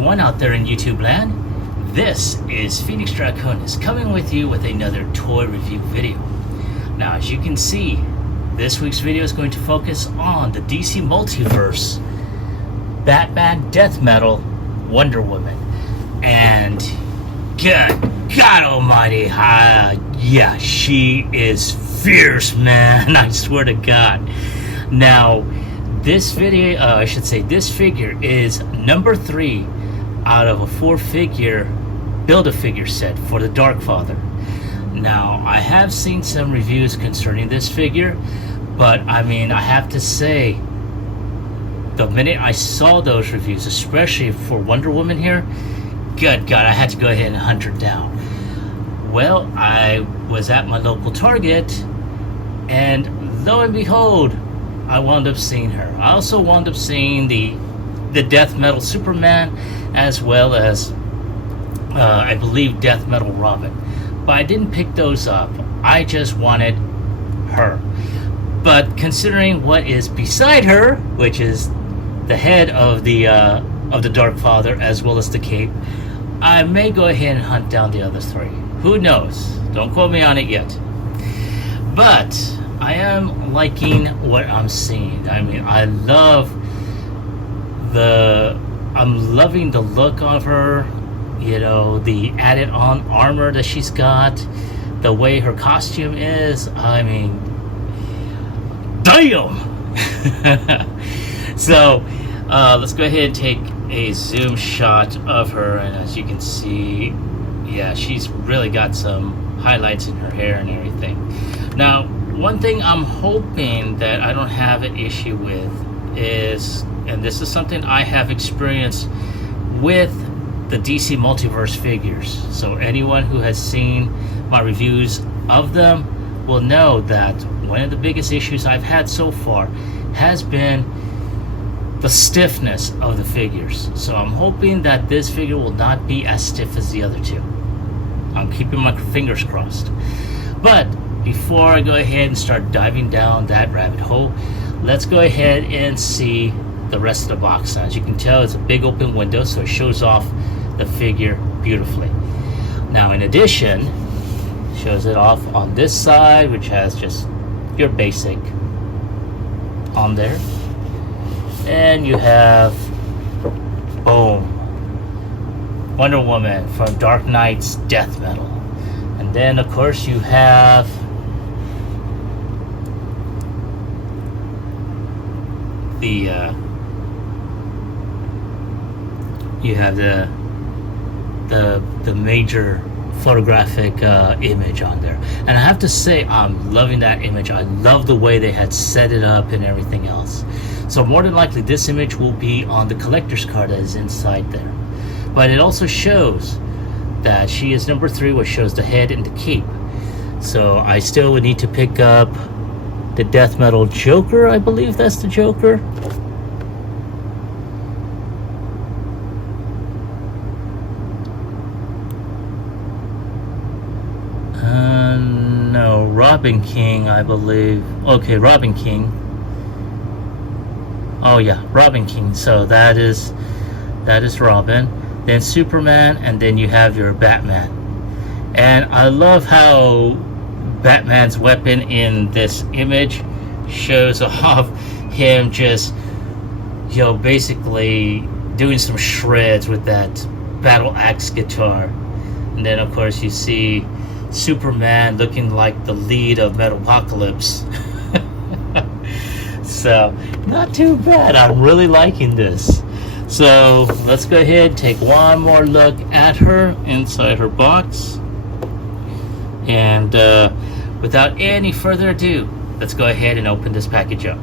everyone out there in YouTube land. This is FEDEX Draconis coming with you with another toy review video. Now, as you can see, this week's video is going to focus on the DC Multiverse Batman Death Metal Wonder Woman. And good God almighty, yeah, she is fierce, man. I swear to God. Now, this video, this figure is number 3 out of a 4-figure Build-A-Figure set for the Dark Father. Now, I have seen some reviews concerning this figure, but I mean, I have to say, the minute I saw those reviews, especially for Wonder Woman here, good God, I had to go ahead and hunt her down. Well, I was at my local Target, and lo and behold, I wound up seeing her. I also wound up seeing the Death Metal Superman, as well as I believe Death Metal Robin, but I didn't pick those up. I just wanted her. But considering what is beside her, which is the head of the Dark Father as well as the cape, I may go ahead and hunt down the other 3. Who knows? Don't quote me on it yet. But I am liking what I'm seeing. I mean, I'm loving the look of her, you know, the added on armor that she's got, the way her costume is. I mean, damn. So let's go ahead and take a zoom shot of her, and as you can see, yeah, she's really got some highlights in her hair and everything. Now, one thing I'm hoping that I don't have an issue with is, and this is something I have experienced with the DC Multiverse figures, so anyone who has seen my reviews of them will know that one of the biggest issues I've had so far has been the stiffness of the figures. So I'm hoping that this figure will not be as stiff as the other 2. I'm keeping my fingers crossed. But before I go ahead and start diving down that rabbit hole, let's go ahead and see the rest of the box. As you can tell, it's a big open window, so it shows off the figure beautifully. Now, in addition, shows it off on this side, which has just your basic on there. And you have, boom, Wonder Woman from Dark Knight's Death Metal. And then, of course, you have the major photographic image on there, and I have to say, I'm loving that image. I love the way they had set it up and everything else. So more than likely this image will be on the collector's card that is inside there, but it also shows that she is number 3, which shows the head and the cape. So I still would need to pick up the Death Metal Joker. I believe that's the Joker. No, Robin King, I believe. Okay, Robin King. Oh yeah, Robin King. So that is Robin. Then Superman, and then you have your Batman. And I love how Batman's weapon in this image shows off him just, you know, basically doing some shreds with that battle axe guitar. And then of course you see Superman looking like the lead of Metalocalypse. So not too bad. I'm really liking this. So let's go ahead and take one more look at her inside her box. And without any further ado, let's go ahead and open this package up.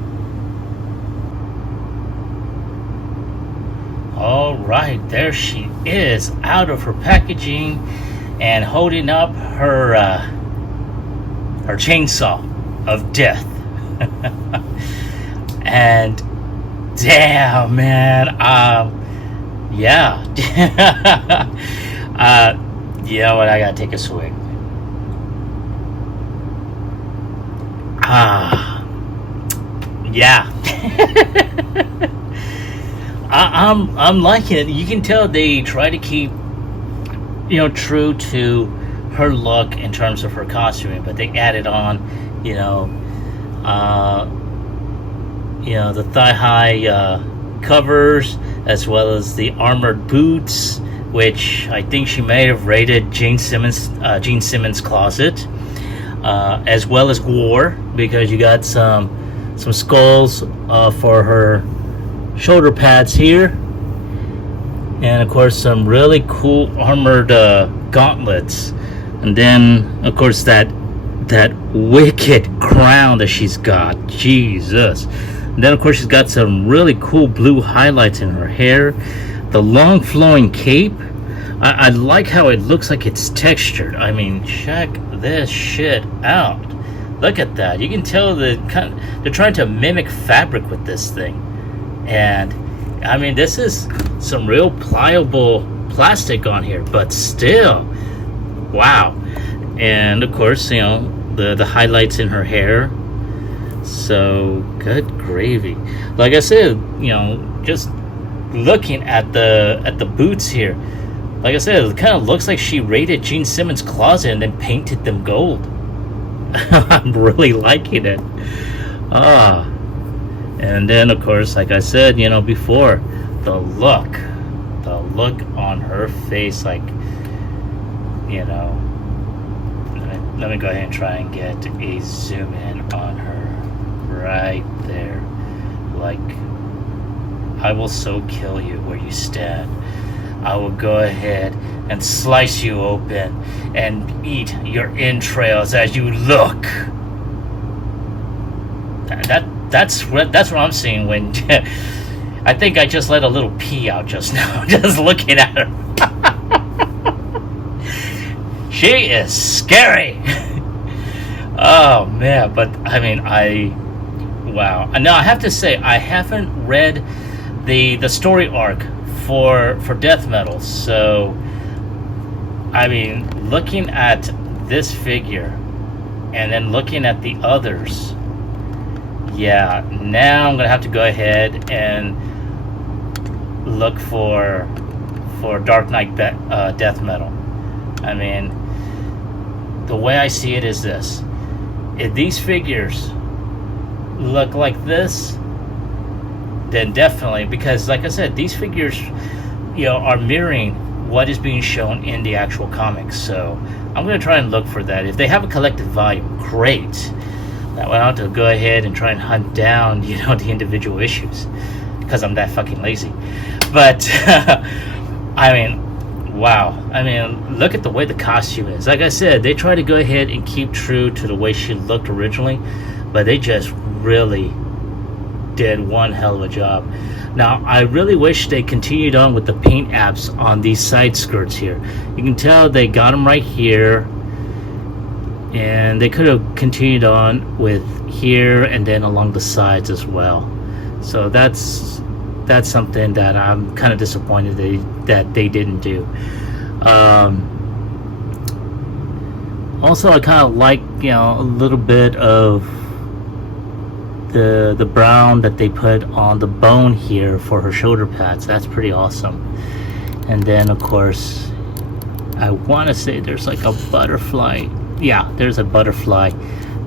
Alright, there she is out of her packaging and holding up her chainsaw of death. And damn, man, yeah. Yeah, well, I gotta take a swig. Yeah. I'm liking it. You can tell they try to keep, true to her look in terms of her costuming, but they added on, the thigh high covers, as well as the armored boots, which I think she may have raided Gene Simmons' closet, as well as gore, because you got some skulls for her shoulder pads here, and of course some really cool armored gauntlets, and then of course that wicked crown that she's got. Jesus. And then of course she's got some really cool blue highlights in her hair, the long flowing cape. I like how it looks like it's textured. I mean, check this shit out. Look at that. You can tell they're trying to mimic fabric with this thing. And I mean, this is some real pliable plastic on here, but still, wow. And of course, the highlights in her hair. So good gravy. Like I said, just looking at the boots here, like I said, it kind of looks like she raided Gene Simmons' closet and then painted them gold. I'm really liking it. And then of course, like I said, before, the look on her face, like, let me go ahead and try and get a zoom in on her right there. Like, I will so kill you where you stand. I will go ahead and slice you open and eat your entrails as you look. That's what I'm seeing when I think I just let a little pee out just now, just looking at her. She is scary. Oh man, but I mean, wow. Now I have to say, I haven't read the story arc for death metal, so I mean, looking at this figure and then looking at the others, yeah, now I'm gonna have to go ahead and look for Dark Knight death metal. I mean, the way I see it is this: if these figures look like this, then definitely, because like I said, these figures, are mirroring what is being shown in the actual comics. So I'm going to try and look for that. If they have a collected volume, great. That way I don't have to go ahead and try and hunt down, the individual issues, because I'm that fucking lazy. But I mean, wow. I mean, look at the way the costume is. Like I said, they try to go ahead and keep true to the way she looked originally, but they just really did one hell of a job. Now, I really wish they continued on with the paint apps on these side skirts here. You can tell they got them right here, and they could have continued on with here and then along the sides as well. So that's something that I'm kind of disappointed that they didn't do. Also, I kind of like, a little bit of the brown that they put on the bone here for her shoulder pads. That's pretty awesome. And then of course, I want to say there's like a butterfly. Yeah, there's a butterfly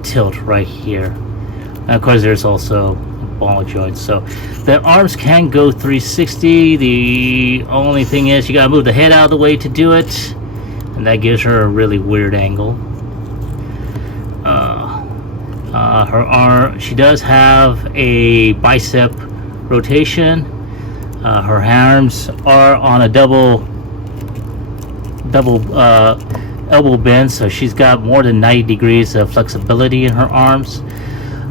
tilt right here. And of course, there's also ball joints. So the arms can go 360. The only thing is you gotta move the head out of the way to do it, and that gives her a really weird angle. Her arm, she does have a bicep rotation. Her arms are on a double elbow bend, so she's got more than 90 degrees of flexibility in her arms.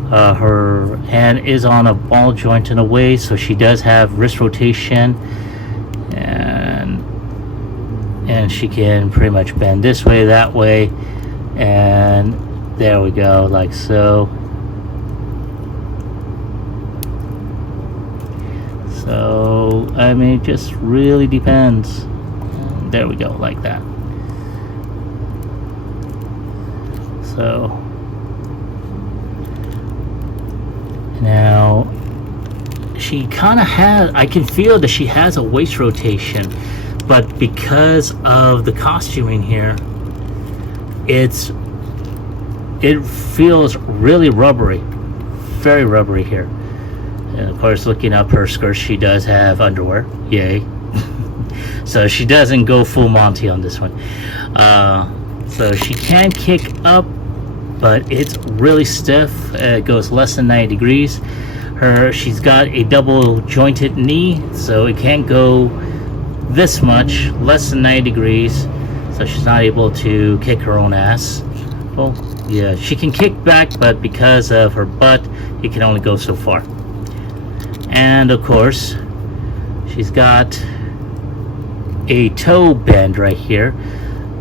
Her hand is on a ball joint in a way, so she does have wrist rotation, and she can pretty much bend this way, that way, and there we go, like so. So I mean, it just really depends. And there we go, like that. So now she kind of has, I can feel that she has a waist rotation, but because of the costuming here, it feels really rubbery, very rubbery here. And of course, looking up her skirt, she does have underwear, yay. So she doesn't go full Monty on this one. So she can kick up, but it's really stiff. It goes less than 90 degrees. She's got a double jointed knee, so it can't go this much, less than 90 degrees. So she's not able to kick her own ass. Well, yeah, she can kick back, but because of her butt, it can only go so far. And of course, she's got a toe bend right here,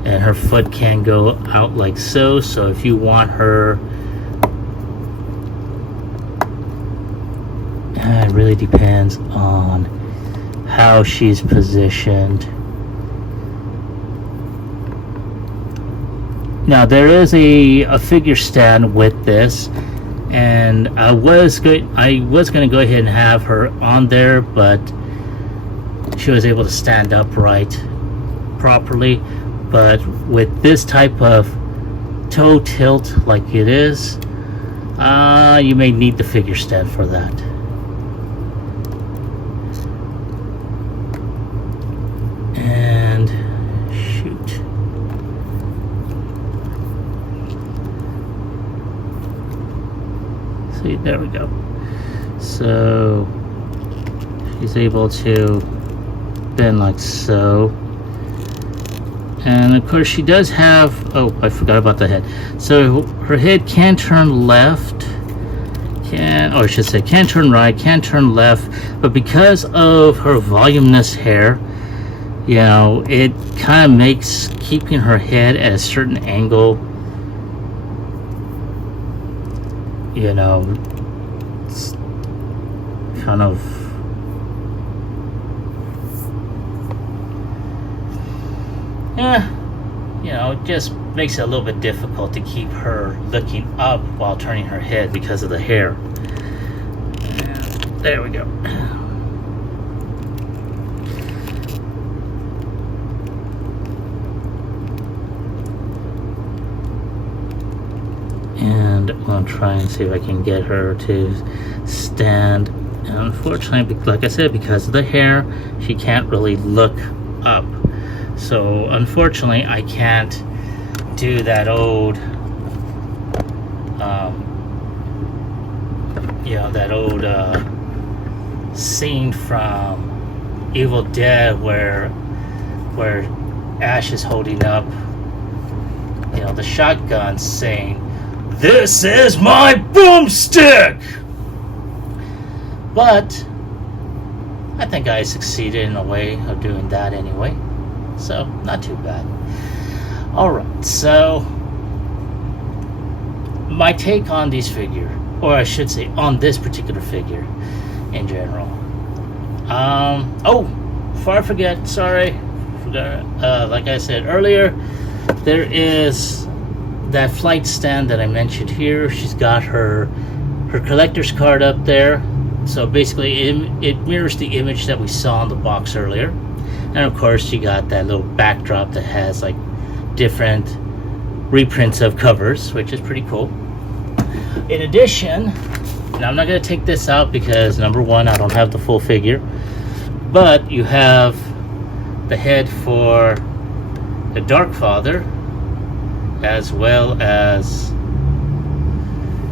and her foot can go out like so. So if you want her, it really depends on how she's positioned. Now there is a figure stand with this, and I was going to go ahead and have her on there, but she was able to stand upright properly. But with this type of toe tilt like it is, you may need the figure stand for that. And shoot. See, there we go. So she's able to bend like so. And of course she does have, oh, I forgot about the head. So her head can turn left, can turn right, can turn left, but because of her voluminous hair, you know, it kind of makes keeping her head at a certain angle, you know, it's kind of, yeah, you know, it just makes it a little bit difficult to keep her looking up while turning her head because of the hair. And there we go. And I'm going to try and see if I can get her to stand. And unfortunately, like I said, because of the hair, she can't really look up. So unfortunately, I can't do that old, you know, that old scene from Evil Dead where Ash is holding up, you know, the shotgun, saying, "This is my boomstick." But I think I succeeded in a way of doing that anyway. So, not too bad. Alright, so my take on these figure, or I should say on this particular figure in general. Oh, before I forget, sorry, forgot, like I said earlier, there is that flight stand that I mentioned here. She's got her collector's card up there. So basically it mirrors the image that we saw in the box earlier. And of course you got that little backdrop that has like different reprints of covers, which is pretty cool. In addition, and I'm not going to take this out because number one, I don't have the full figure, but you have the head for the Dark Father, as well as,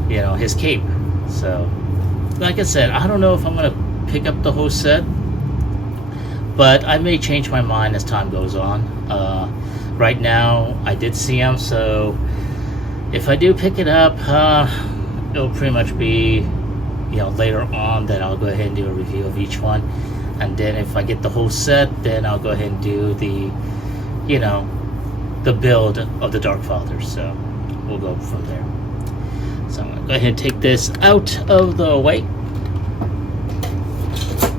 you know, his cape. So like I said, I don't know if I'm going to pick up the whole set, but I may change my mind as time goes on. Right now I did see them, so if I do pick it up, it'll pretty much be, you know, later on that I'll go ahead and do a review of each one. And then if I get the whole set, then I'll go ahead and do the, you know, the build of the Dark Father. So we'll go from there. So I'm gonna go ahead and take this out of the way.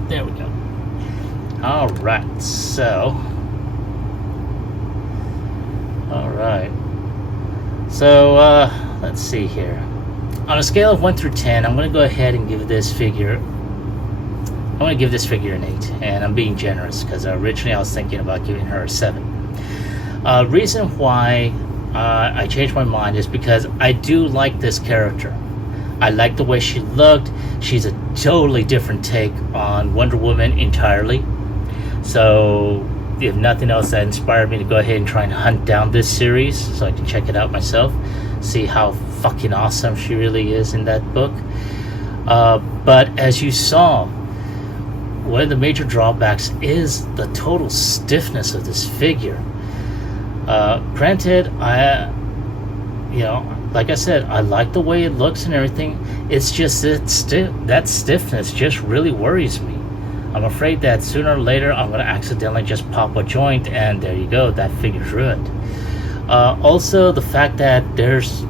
There we go. Alright, so let's see here. On a scale of 1 through 10, I'm gonna go ahead and give this figure I'm going to give this figure an 8, and I'm being generous because originally I was thinking about giving her a 7. Reason why I changed my mind is because I do like this character. I like the way she looked. She's a totally different take on Wonder Woman entirely. So if nothing else, that inspired me to go ahead and try and hunt down this series so I can check it out myself, see how fucking awesome she really is in that book. But as you saw, one of the major drawbacks is the total stiffness of this figure. Granted, like I said, I like the way it looks and everything. It's just that stiffness just really worries me. I'm afraid that sooner or later I'm going to accidentally just pop a joint, and there you go, that figure's ruined. Also, the fact that there's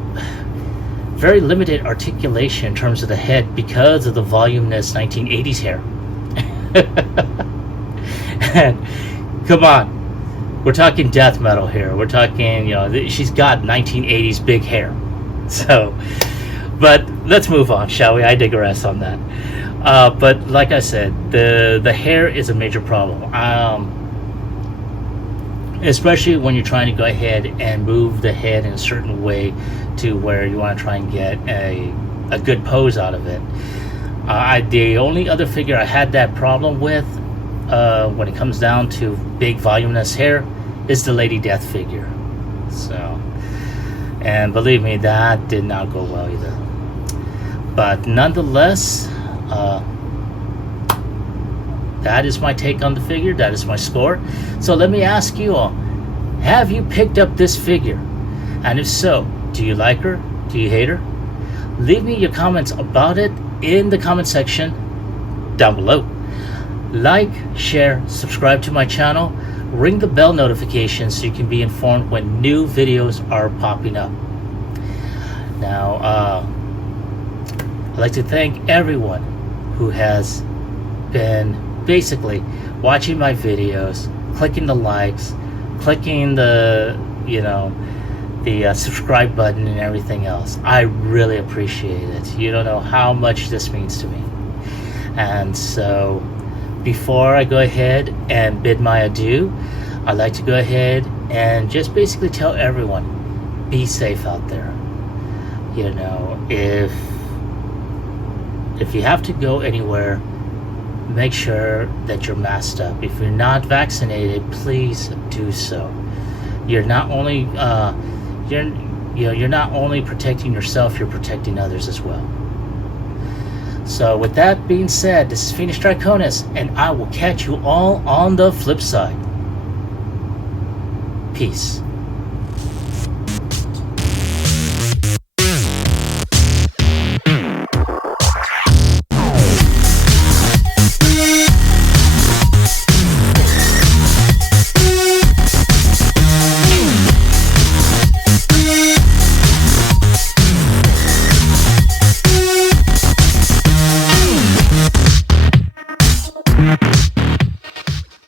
very limited articulation in terms of the head because of the voluminous 1980s hair. And come on, we're talking death metal here. We're talking, she's got 1980s big hair. So, but let's move on, shall we? I digress on that. But like I said, the hair is a major problem. Especially when you're trying to go ahead and move the head in a certain way to where you want to try and get a good pose out of it. The only other figure I had that problem with when it comes down to big voluminous hair is the Lady Death figure. So, and believe me, that did not go well either. But nonetheless, that is my take on the figure. That is my score. So let me ask you all, have you picked up this figure? And if so, do you like her? Do you hate her? Leave me your comments about it in the comment section down below. Like, share, subscribe to my channel, ring the bell notification so you can be informed when new videos are popping up. Now, I'd like to thank everyone who has been basically watching my videos, clicking the likes, clicking the subscribe button and everything else. I really appreciate it. You don't know how much this means to me. And so before I go ahead and bid my adieu, I'd like to go ahead and just basically tell everyone, be safe out there. If you have to go anywhere, make sure that you're masked up. If you're not vaccinated, please do so. You're not only you're not only protecting yourself, you're protecting others as well. So with that being said, this is Phoenix Draconis, and I will catch you all on the flip side. Peace.